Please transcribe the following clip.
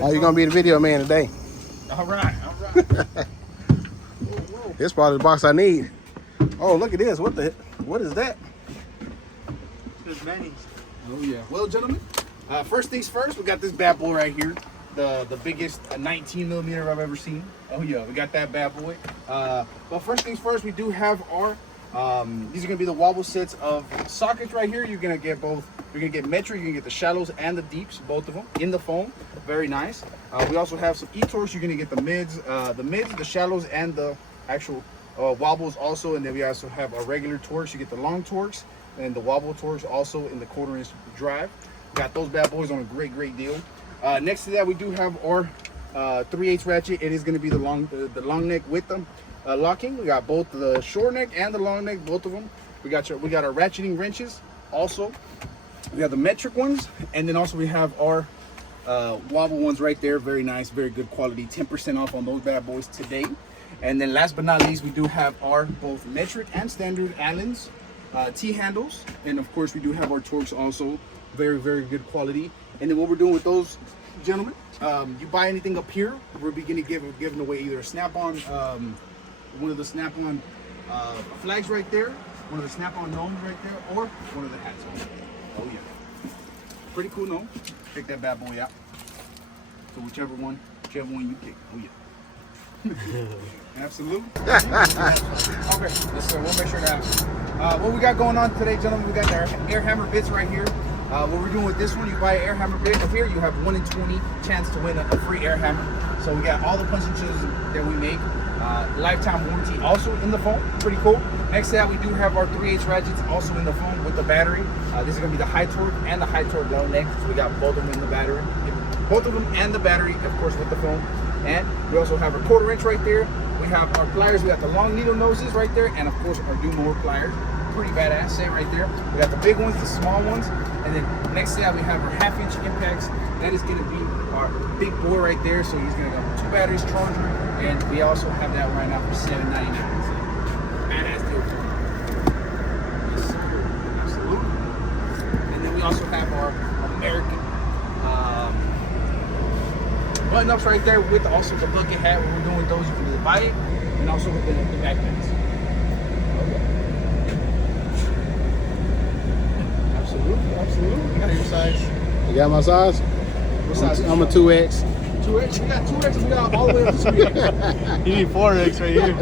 Oh, you're gonna be the video man today. All right, all right. This probably the box I need. Oh, look at this. What is that? There's many. Oh yeah. Well, gentlemen, first things first, we got this bad boy right here. The biggest 19 millimeter I've ever seen. Oh yeah, we got that bad boy. But first things first, we do have our these are gonna be the wobble sets of sockets right here. You're gonna get both. You're gonna get metric. You're gonna get the shallows and the deeps, both of them in the foam. Very nice. We also have some e-torques. You're gonna get the mids, the shallows, and the actual wobbles also. And then we also have our regular torques. You get the long torques and the wobble torques also in the 1/4 inch drive. Got those bad boys on a great deal. Next to that, we do have our 3/8 ratchet. It is going to be the long neck with them locking. We got both the short neck and the long neck, both of them. We got our ratcheting wrenches also. We have the metric ones, and then also we have our wobble ones right there. Very nice, very good quality. 10% off on those bad boys today. And then last but not least, we do have our both metric and standard Allen's T-handles, and of course we do have our torques also. Very good quality. And then what we're doing with those, gentlemen, you buy anything up here, we're beginning giving away either a snap-on, one of the snap-on flags right there, one of the snap-on gnomes right there, or one of the hats. Oh yeah, pretty cool gnome. Pick that bad boy out. So whichever one you pick. Oh yeah. Absolutely. Okay, yes sir, we'll make sure to have what we got going on today, gentlemen. We got our air hammer bits right here. What we're doing with this one, you buy an air hammer bit up here, you have 1 in 20 chance to win a free air hammer. So we got all the punching chills that we make. Lifetime warranty also in the foam. Pretty cool. Next to that, we do have our 3/8 ratchets also in the foam with the battery. This is going to be the high torque and the high torque long neck. So we got both of them in the battery. Both of them and the battery, of course, with the foam. And we also have our 1/4 inch right there. We have our pliers. We got the long needle noses right there. And of course, our Dumore pliers. Pretty badass, same right there. We got the big ones, the small ones. And then next to that, we have our 1/2 inch impacts. That is going to be our big boy right there. So he's going to go 2 batteries charger. And we also have that right now for $7.99. So badass deal for you. Yes, sir. Absolutely. And then we also have our American button ups right there with also the bucket hat. What we're doing with those, you can either buy it and also with the backpacks. Okay. Absolutely. You got your size. You got my size? What size? I'm a 2X. 2X? We got 2X, we got all the way up to 3X. You need 4X right here.